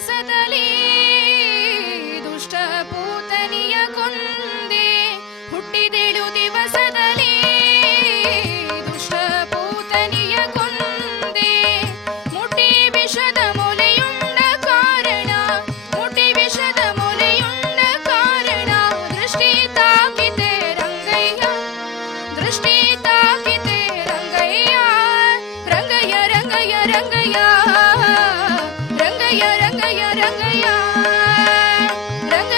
سدلی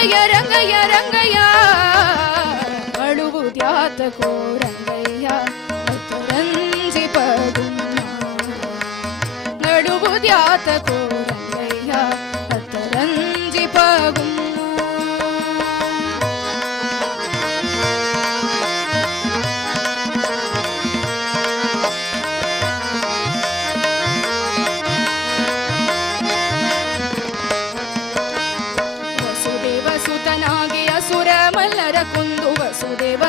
Rangayya Rangayya Rangayya ಅಳುವುದ್ಯಾತಕೋ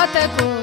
bota com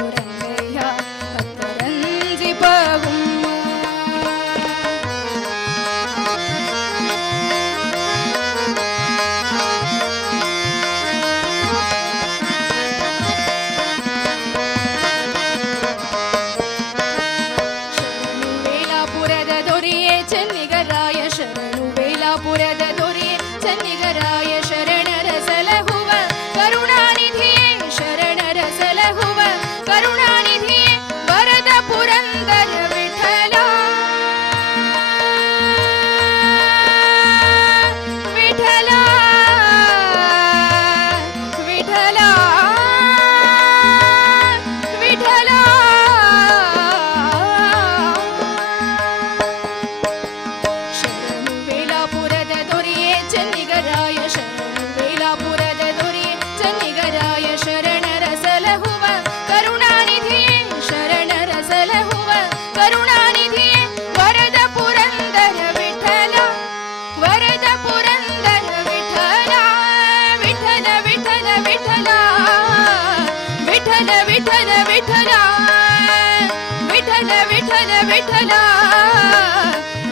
Vitthal Vitthal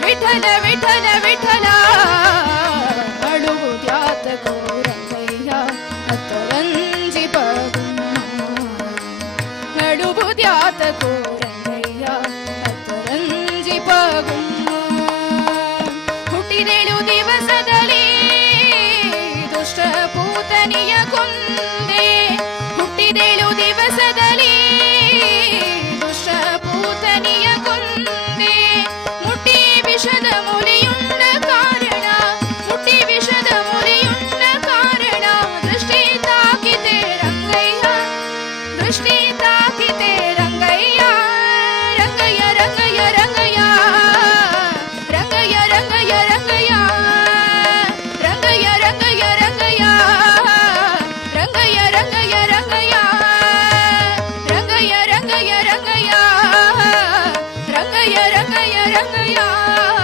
Vitthal Vitthal Vitthal Vitthal को ரங்கையா ரங்கைய ரங்கைய ரங்கையா